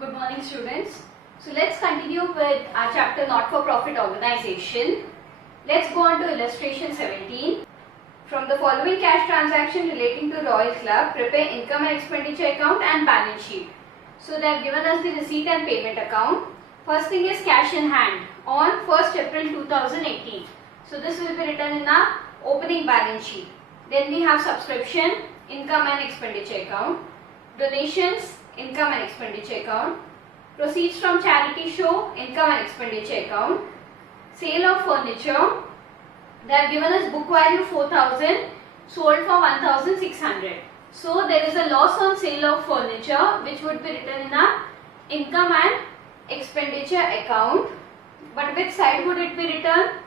Good morning, students. So let's continue with our chapter Not-for-Profit Organization. Let's go on to illustration 17. From the following cash transaction relating to Royal Club, prepare income and expenditure account and balance sheet. So they have given us the receipt and payment account. First thing is cash in hand on 1st April 2018. So this will be written in our opening balance sheet. Then we have subscription, income and expenditure account, donations, income and expenditure account, proceeds from charity show, income and expenditure account, sale of furniture. They have given us book value 4,000, sold for 1,600. So there is a loss on sale of furniture which would be written in a income and expenditure account. But which side would it be written?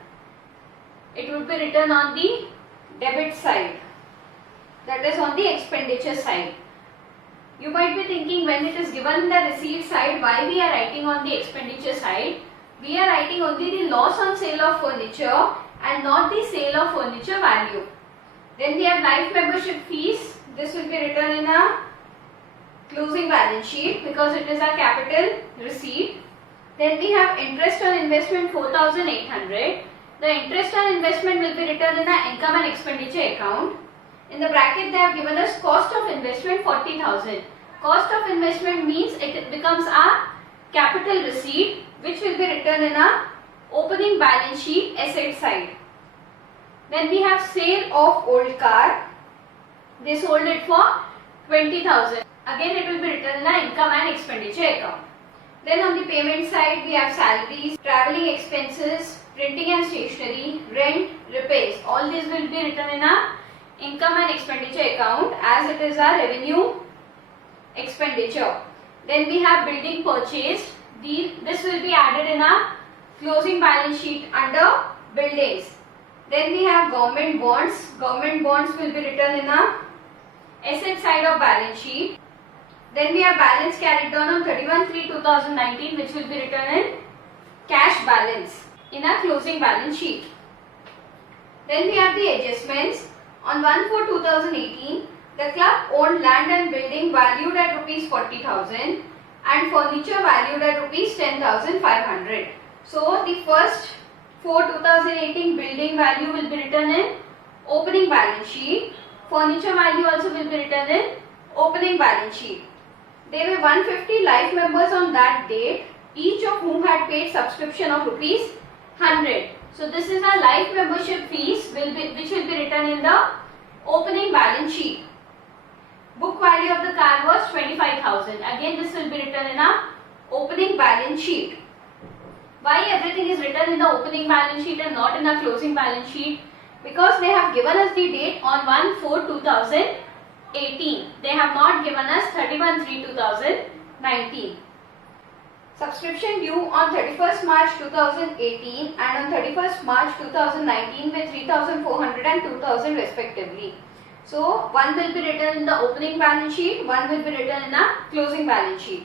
It would be written on the debit side, that is on the expenditure side. You might be thinking, when it is given in the receipt side, why we are writing on the expenditure side? We are writing only the loss on sale of furniture and not the sale of furniture value. Then we have life membership fees. This will be written in a closing balance sheet because it is a capital receipt. Then we have interest on investment 4,800. The interest on investment will be written in the income and expenditure account. In the bracket they have given us cost of investment 40,000. Cost of investment means it becomes a capital receipt which will be written in a opening balance sheet asset side. Then we have sale of old car. They sold it for 20,000. Again it will be written in a income and expenditure account. Then on the payment side we have salaries, travelling expenses, printing and stationery, rent, repairs. All these will be written in a income and expenditure account as it is a revenue expenditure. Then we have building purchased. This will be added in a closing balance sheet under buildings. Then we have government bonds. Government bonds will be written in a asset side of balance sheet. Then we have balance carried down on 31/3/2019 which will be written in cash balance in a closing balance sheet. Then we have the adjustments. On 1/4/2018, the club owned land and building valued at rupees 40,000 and furniture valued at rupees 10,500. So the first 4/2018 building value will be written in opening balance sheet. Furniture value also will be written in opening balance sheet. There were 150 life members on that date, each of whom had paid subscription of rupees 100. So this is a life membership fees which will be written in the opening balance sheet. Book value of the car was 25,000. Again this will be written in a opening balance sheet. Why everything is written in the opening balance sheet and not in the closing balance sheet? Because they have given us the date on 1/4/2018. They have not given us 31/3/2019. Subscription due on 31st March 2018 and on 31st March 2019 with 3,400 and 2,000 respectively. So one will be written in the opening balance sheet, one will be written in a closing balance sheet.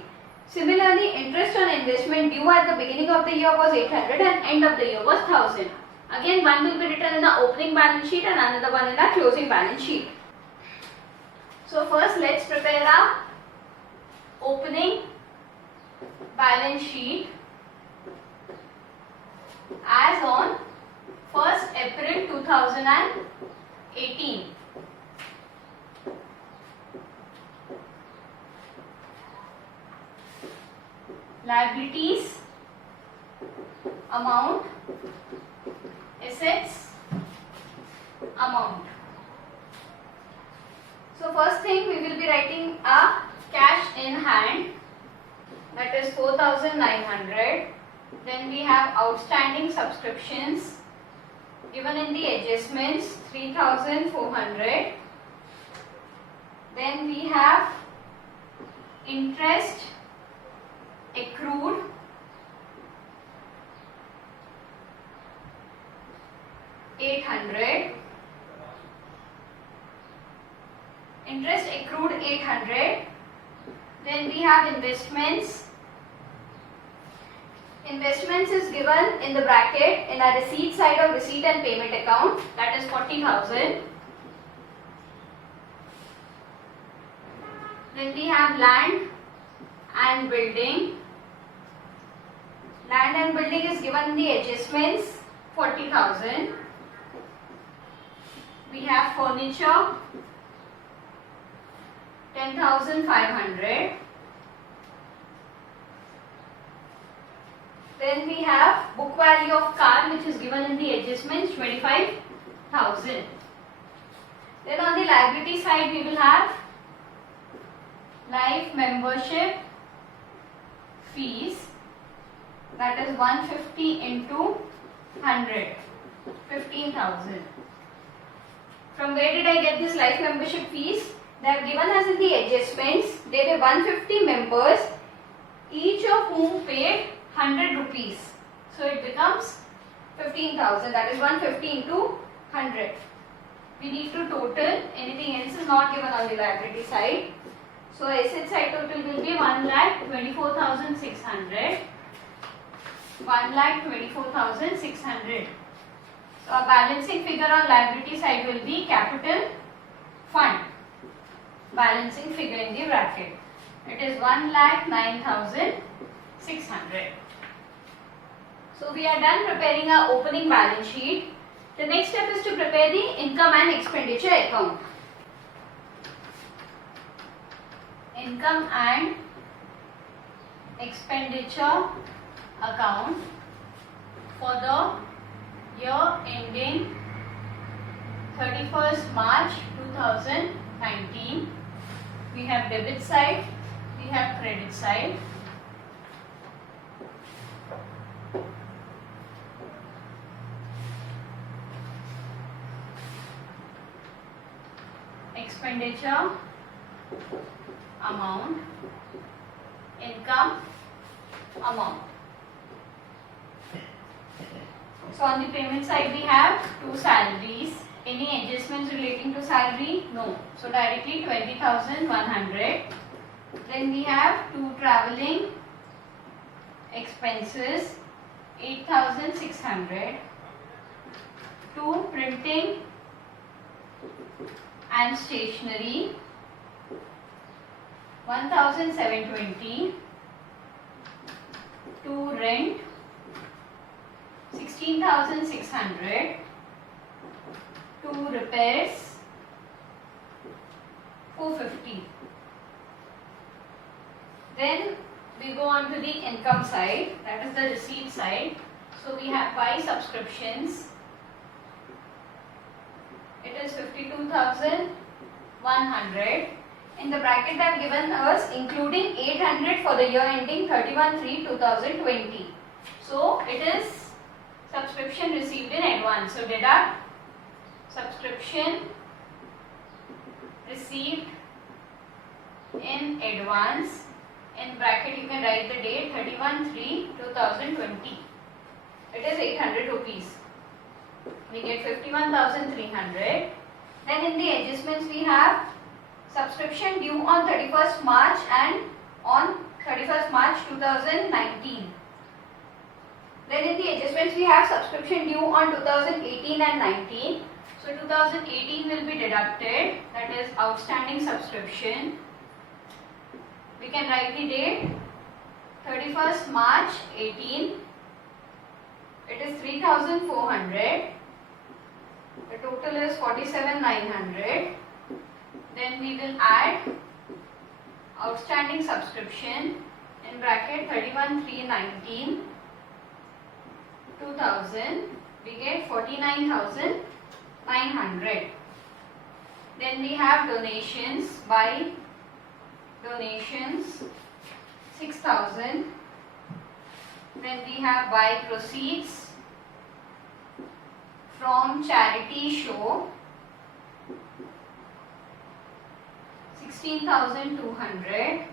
Similarly, interest on investment due at the beginning of the year was 800 and end of the year was 1,000. Again one will be written in the opening balance sheet and another one in the closing balance sheet. So first let's prepare our opening balance sheet as on 1st April 2018. Liabilities, amount, assets, amount. So first thing we will be writing a cash in hand, that is 4,900. Then we have outstanding subscriptions given in the adjustments 3,400. Then we have interest accrued, $800. Interest accrued 800. Then we have investments. Investments is given in the bracket in a receipt side of receipt and payment account, that is 40,000. Then we have land and building. Land and building is given in the adjustments 40,000. We have furniture 10,500. Then we have book value of car, which is given in the adjustments 25,000. Then on the liability side we will have life membership fees, that is 150 into 100, 15,000. From where did I get this life membership fees? They have given us in the adjustments. There were 150 members, each of whom paid 100 rupees. So it becomes 15,000, that is 150 into 100. We need to total, anything else is not given on the liability side. So asset side total will be 1,24,600. 1,24,600. So our balancing figure on liability side will be capital fund. Balancing figure in the bracket. It is 1,09,600. So we are done preparing our opening balance sheet. The next step is to prepare the income and expenditure account. Income and expenditure account for the year ending 31st March 2019. We have debit side, we have credit side. Expenditure amount, income amount. So on the payment side we have two salaries. Any adjustments relating to salary? No. So directly 20,100. Then we have two traveling expenses 8,600. Two printing and stationery 1,720. To rent 16,600. To repairs 450. Then we go on to the income side, that is the receipt side. So we have buy subscriptions. It is 52,100. In the bracket they have given us including 800 for the year ending 31/3/2020. So it is subscription received in advance. So deduct subscription received in advance. In bracket you can write the date 31/3/2020. It is 800 rupees. We get 51,300. Then in the adjustments we have subscription due on 31st March and on 31st March 2019. Then in the adjustments we have subscription due on 2018 and 19. So 2018 will be deducted, that is outstanding subscription. We can write the date 31st March 18. It is 3,400. The total is 47,900. Then we will add outstanding subscription in bracket 31/3/19 2000. We get 49,900. Then we have donations. By donations 6,000. Then we have by proceeds from charity show 16,200.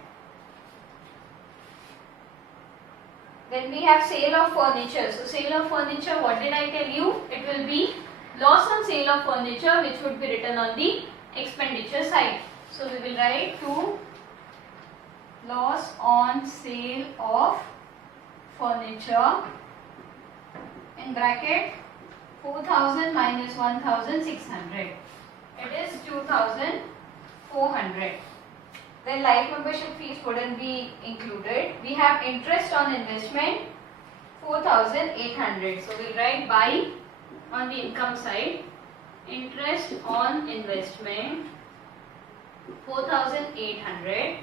Then we have sale of furniture. So sale of furniture, what did I tell you? It will be loss on sale of furniture, which would be written on the expenditure side. So we will write to loss on sale of furniture in bracket 4,000 minus 1,600. It is 2,400. then life membership fees wouldn't be included. We have interest on investment 4,800. So we'll write by on the income side. Interest on investment 4,800.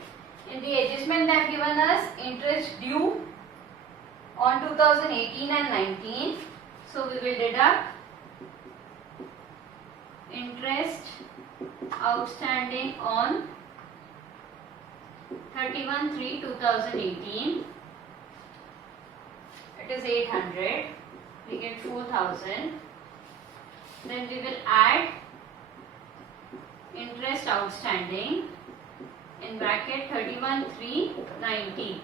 In the adjustment they have given us interest due on 2018 and 19. So we will deduct interest outstanding on 31/3/2018. It is 800. We get 4,000. Then we will add interest outstanding in bracket 31/3/19.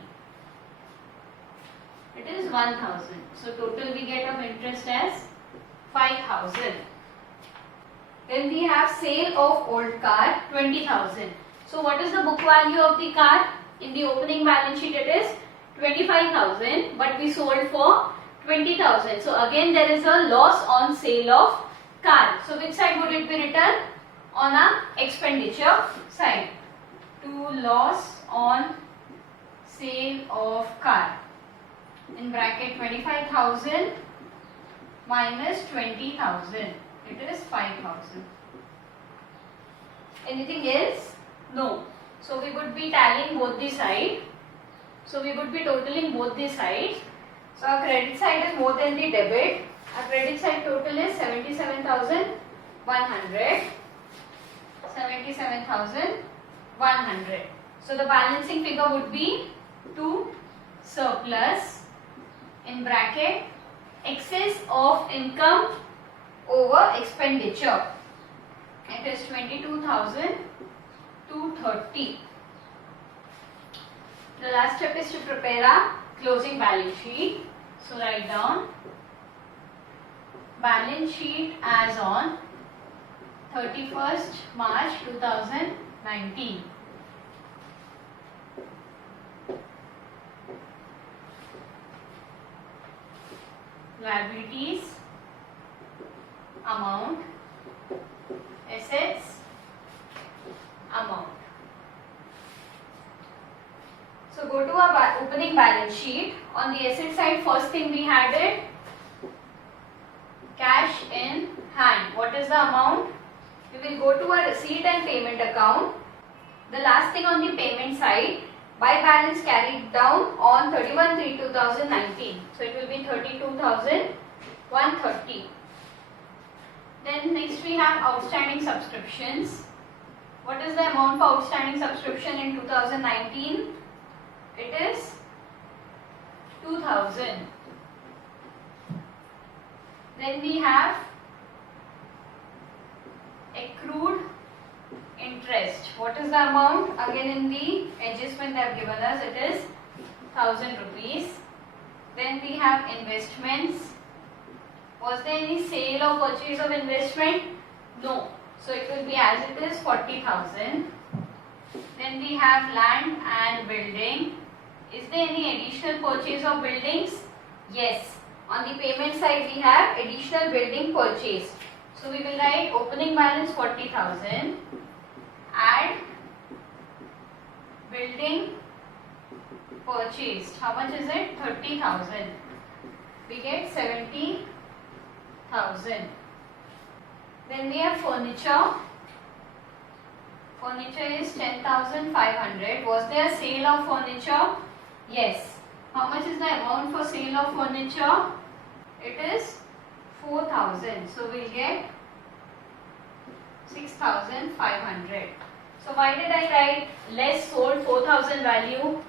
It is 1,000. So total we get of interest as 5,000. Then we have sale of old car 20,000. So what is the book value of the car? In the opening balance sheet it is 25,000, but we sold for 20,000. So again there is a loss on sale of car. So which side would it be written? On our expenditure side. To loss on sale of car. In bracket 25,000 minus 20,000. It is 5,000. Anything else? No. So we would be tallying both the sides. So we would be totaling both the sides. So our credit side is more than the debit. Our credit side total is 77,100. 77,100. So the balancing figure would be to surplus in bracket excess of income over expenditure. It is 22,230. The last step is to prepare a closing balance sheet. So write down balance sheet as on 31st March 2019. Liabilities, amount, assets, amount. So go to our opening balance sheet. On the asset side, first thing we had it cash in hand. What is the amount? We will go to our receipt and payment account. The last thing on the payment side, by balance carried down on 31/3/2019. So it will be 32,130. Then next we have outstanding subscriptions. What is the amount for outstanding subscription in 2019? It is 2,000. Then we have accrued interest. What is the amount? Again in the adjustment they have given us, it is 1,000 rupees. Then we have investments. Was there any sale or purchase of investment? No. So it will be as it is 40,000. Then we have land and building. Is there any additional purchase of buildings? Yes. On the payment side we have additional building purchase. So we will write opening balance 40,000. Add building purchased. How much is it? 30,000. We get 70,000. Then we have furniture. Furniture is 10,500. Was there a sale of furniture? Yes. How much is the amount for sale of furniture? It is 4,000. So we'll get 6,500. So why did I write less sold 4,000 value?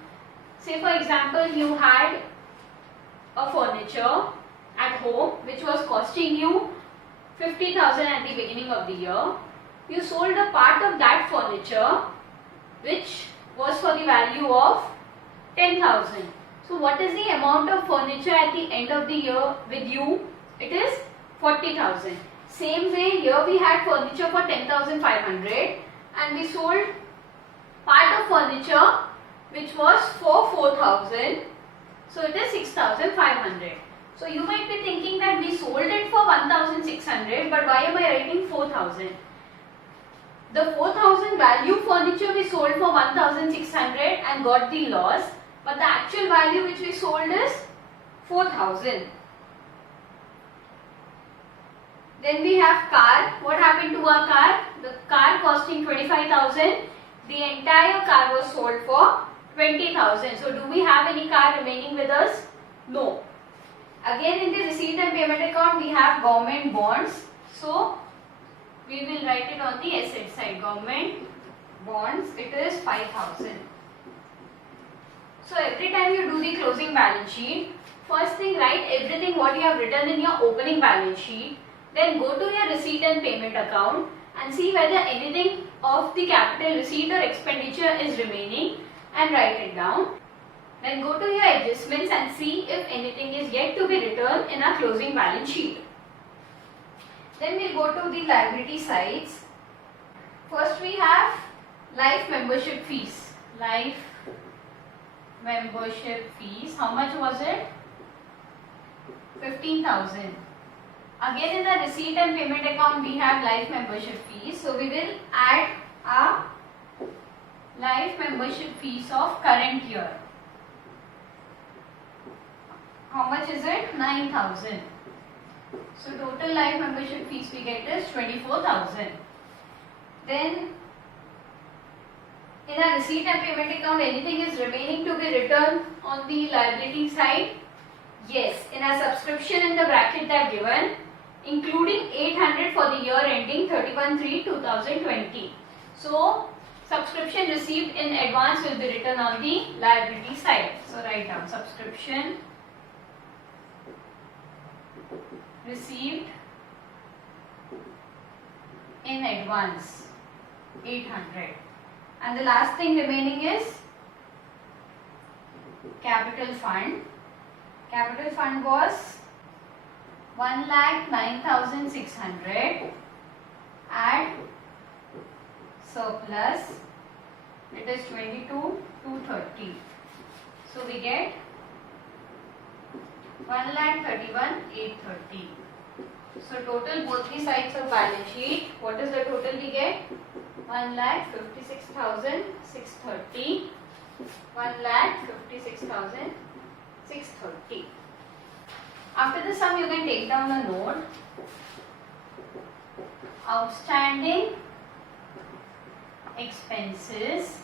Say for example you had a furniture at home which was costing you 50,000 at the beginning of the year. You sold a part of that furniture which was for the value of 10,000. So what is the amount of furniture at the end of the year with you? It is 40,000. Same way here we had furniture for 10,500 and we sold part of furniture which was for 4,000. So it is 6,500. So you might be thinking that we sold it for 1,600, but why am I writing 4,000? the 4,000 value furniture we sold for 1,600 and got the loss, but the actual value which we sold is 4,000. Then we have car. What happened to our car? The car costing 25,000. The entire car was sold for 20,000. So do we have any car remaining with us? No. Again in the receipt and payment account we have government bonds. So we will write it on the asset side. Government bonds, it is 5,000. So every time you do the closing balance sheet, first thing write everything what you have written in your opening balance sheet. Then go to your receipt and payment account and see whether anything of the capital receipt or expenditure is remaining and write it down. Then go to your adjustments and see if anything is yet to be returned in our closing balance sheet. Then we'll go to the liability sides. First we have life membership fees. Life membership fees. How much was it? 15,000. Again in the receipt and payment account we have life membership fees. So we will add our life membership fees of current year. How much is it? 9,000. So total life membership fees we get is 24,000. Then in our receipt and payment account anything is remaining to be returned on the liability side? Yes, in our subscription in the bracket they have given, including 800 for the year ending 31/3/2020. So subscription received in advance will be written on the liability side. So write down subscription received in advance 800. And the last thing remaining is capital fund. Capital fund was 1,09,600. Add surplus, it is 22,230. So we get 1,31,830. So total both the sides of balance sheet, what is the total we get? 1,56,630. 1,56,630. After the sum you can take down a note. Outstanding expenses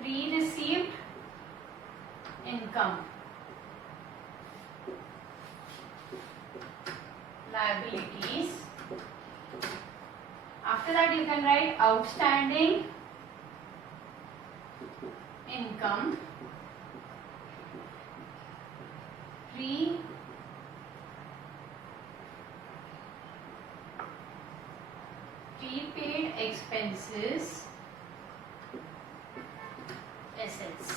pre-received income. Liabilities. After that you can write outstanding income prepaid expenses assets.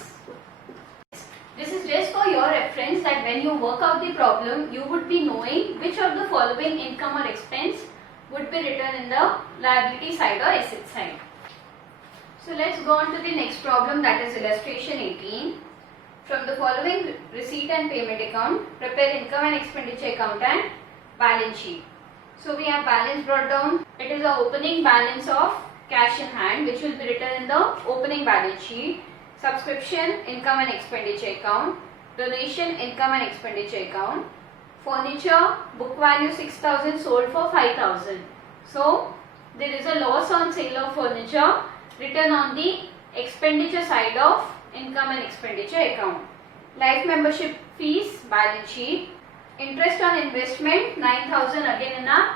This is just for your reference that when you work out the problem, you would be knowing which of the following income or expense would be written in the liability side or asset side. So let's go on to the next problem, that is illustration 18. From the following receipt and payment account, prepare income and expenditure account and balance sheet. So we have balance brought down. It is the opening balance of cash in hand which will be written in the opening balance sheet. Subscription, income and expenditure account. Donation, income and expenditure account. Furniture, book value 6,000, sold for 5,000. So there is a loss on sale of furniture written on the expenditure side of income and expenditure account. Life membership fees, balance sheet. Interest on investment 9,000 again in a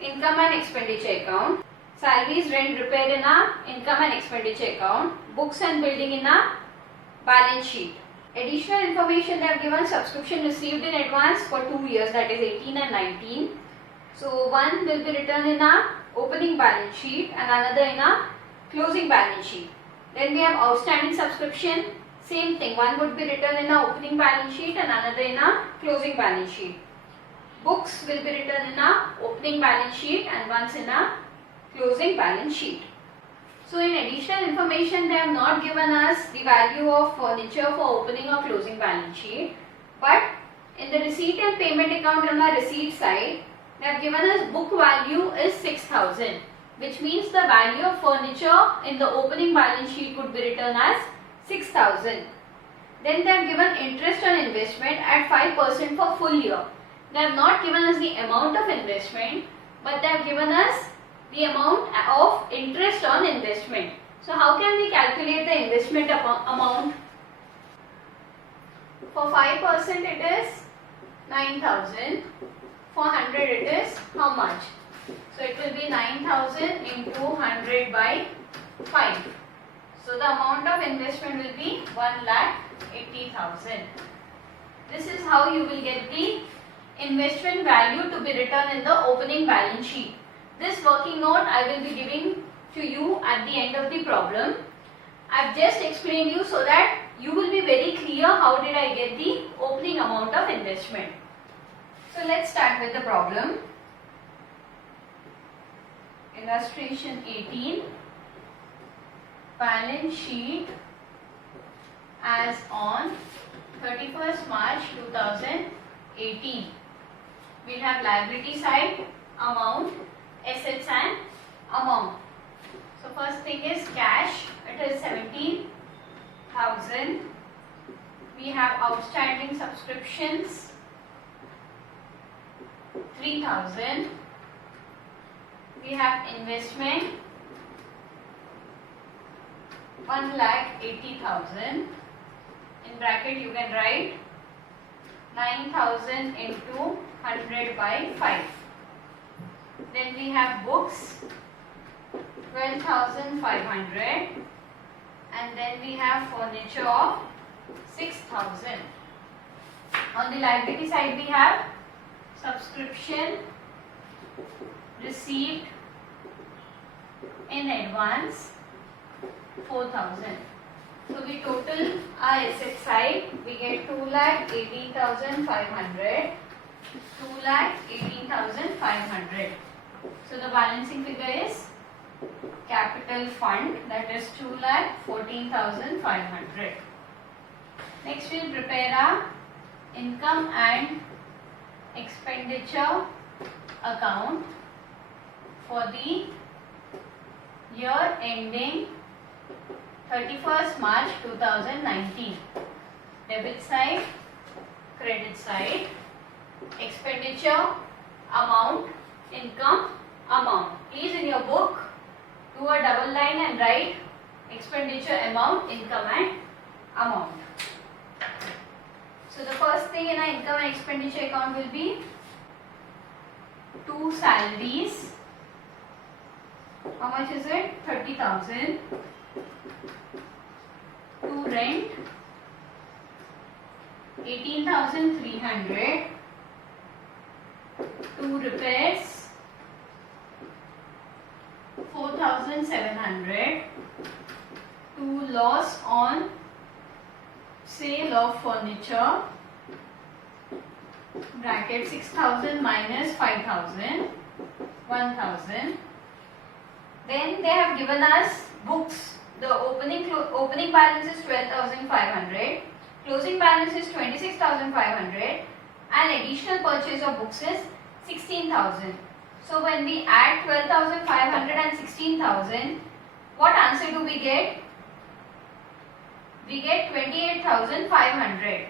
income and expenditure account. Salaries, rent, repair in a income and expenditure account. Books and building in a balance sheet. Additional information they have given, subscription received in advance for 2 years, that is 18 and 19. So one will be written in a opening balance sheet and another in a closing balance sheet. Then we have outstanding subscription, same thing, one would be written in a opening balance sheet and another in a closing balance sheet. Books will be written in a opening balance sheet and once in a closing balance sheet. So in additional information they have not given us the value of furniture for opening or closing balance sheet, but in the receipt and payment account on our receipt side They have given us book value is 6,000, which means the value of furniture in the opening balance sheet would be written as 6,000. Then they have given interest on investment at 5% for full year. They have not given us the amount of investment, but they have given us the amount of interest on investment. So how can we calculate the investment amount? For 5% it is 9,000. For 100 it is how much? So it will be 9,000 into 100 by 5. So the amount of investment will be 1,80,000. This is how you will get the investment value to be written in the opening balance sheet. This working note I will be giving to you at the end of the problem. I have just explained you so that you will be very clear how did I get the opening amount of investment. So let's start with the problem. Illustration 18. Balance sheet as on 31st March 2018. We'll have liability side, amount, assets and amount. So first thing is cash, it is 17,000. We have outstanding subscriptions, 3,000. We have investment, 1,80,000. In bracket you can write 9,000 into 100 by 5. Then we have books, 12,500, and then we have furniture of 6,000. On the liability side we have subscription received in advance, 4,000. So we total our asset side, we get 2,18,500, 2,18,500. So the balancing figure is capital fund, that is 2,14,500. Next we will prepare our income and expenditure account for the year ending 31st March 2019. Debit side, credit side, expenditure, amount, income, amount. Please in your book do a double line and write expenditure amount, income and amount. So the first thing in our income and expenditure account will be 2 salaries. How much is it? 30,000. 2 rent, 18,300. 2 repairs, 4,700. 2 loss on sale of furniture, bracket 6,000 minus 5,000, 1,000. Then they have given us books. The opening balance is 12,500, closing balance is 26,500, and additional purchase of books is 16,000. So when we add 12,500 and 16,000, what answer do we get? We get 28,500.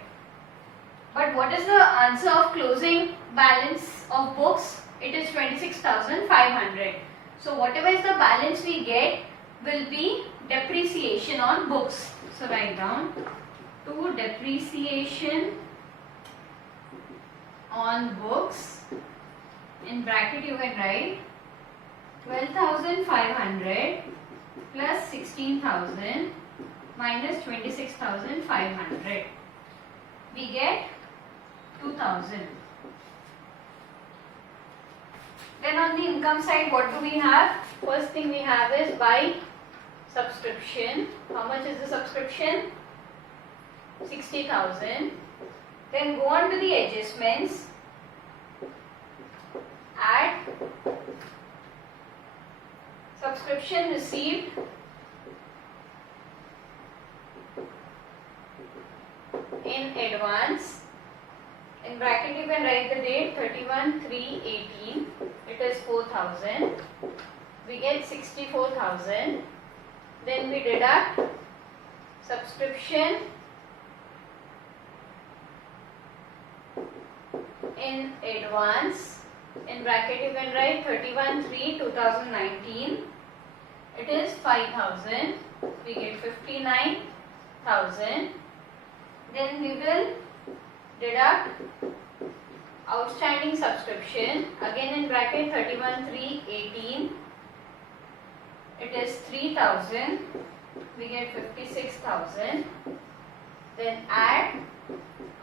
But what is the answer of closing balance of books? It is 26,500. So whatever is the balance we get will be depreciation on books. So write down to depreciation on books. In bracket you can write 12,500 plus 16,000 minus 26,500. We get 2,000. Then on the income side, what do we have? First thing we have is by subscription. How much is the subscription? 60,000. Then go on to the adjustments. Add subscription received in advance, In bracket you can write the date 31/3/18. It is 4,000. We get 64,000. Then we deduct subscription in advance. In bracket you can write 31/3/2019. It is 5,000. We get 59,000. Then we will deduct outstanding subscription. Again in bracket 31/3/18. It is 3,000. We get 56,000. Then add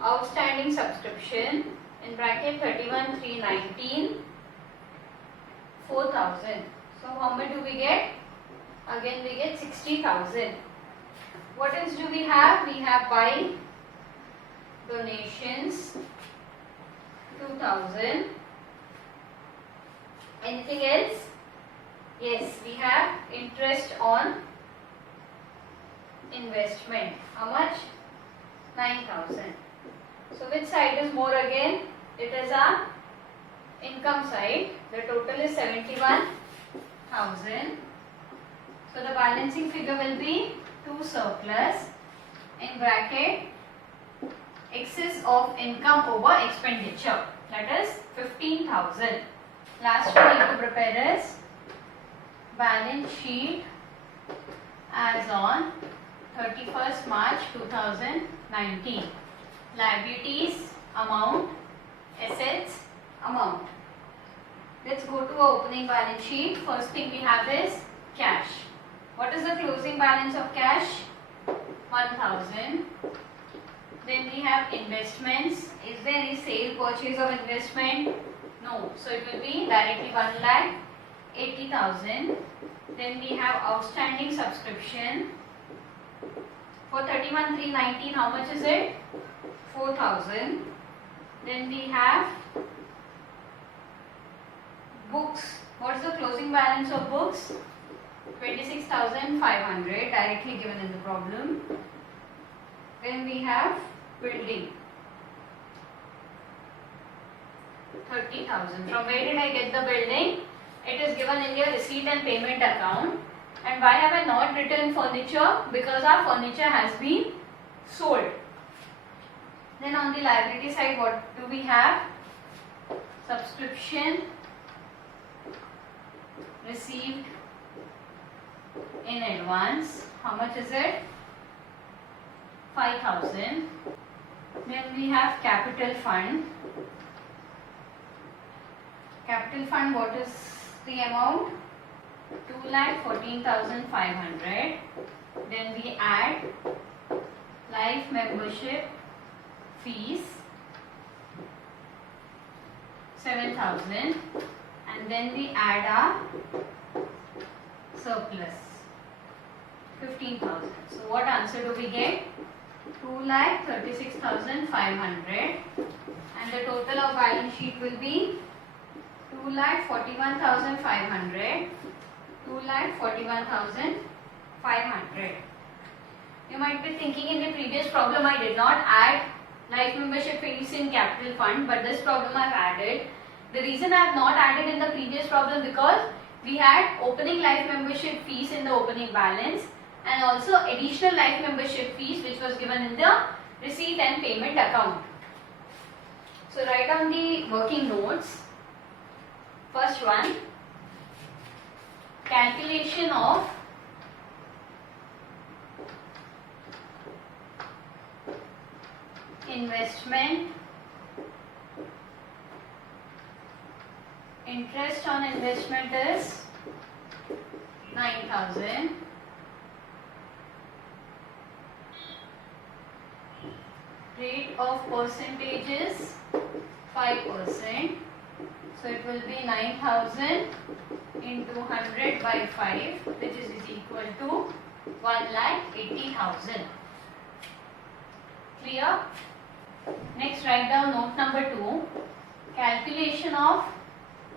outstanding subscription. In bracket 31/3/19, 4,000. So how much do we get? Again we get 60,000. What else do we have? We have buy donations 2,000. Anything else? Yes, we have interest on investment. How much? 9,000. So which side is more again? It is our income side. The total is 71,000. So the balancing figure will be 2 surplus in bracket excess of income over expenditure, that is 15,000. Last we need to prepare is balance sheet as on 31st March 2019. Liabilities amount, assets amount. Let's go to our opening balance sheet. First thing we have is cash. What is the closing balance of cash? 1,000. Then we have investments. Is there any sale purchase of investment? No. So it will be directly 1,80,000. Then we have outstanding subscription. For 31/3/19, how much is it? 4,000. Then we have books. What is the closing balance of books? 26,500, directly given in the problem. Then we have building. 30,000. From where did I get the building? It is given in your receipt and payment account. And why have I not written furniture? Because our furniture has been sold. Then on the liability side, what do we have? Subscription received in advance. How much is it? 5,000. Then we have capital fund. Capital fund, what is the amount? 2,14,500. Then we add life membership fees 7,000, and then we add our surplus 15,000. So what answer do we get? 2,36,500, and the total of balance sheet will be 2,41,500. 2,41,500. You might be thinking, in the previous problem I did not add life membership fees in capital fund, but this problem I have added. The reason I have not added in the previous problem because we had opening life membership fees in the opening balance and also additional life membership fees which was given in the receipt and payment account. So write down the working notes. First one, calculation of investment, interest on investment is 9,000. Rate of percentages 5%. So it will be 9,000 into 100 by 5, which is equal to 1,80,000. Clear? Next, write down note number 2. Calculation of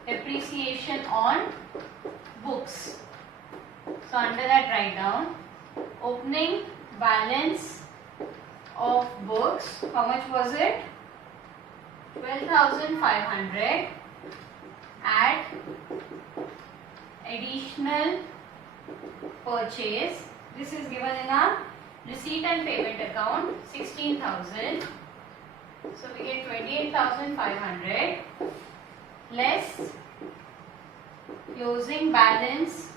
depreciation on books. So under that write down opening balance of books. How much was it? 12,500 at additional purchase. This is given in our receipt and payment account, 16,000. So we get 28,500 less closing balance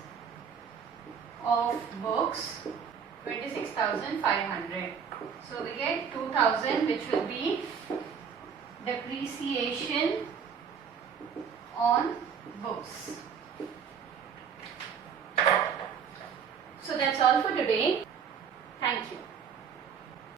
of books, 26,500. So we get 2,000, which will be depreciation on books. So that's all for today. Thank you.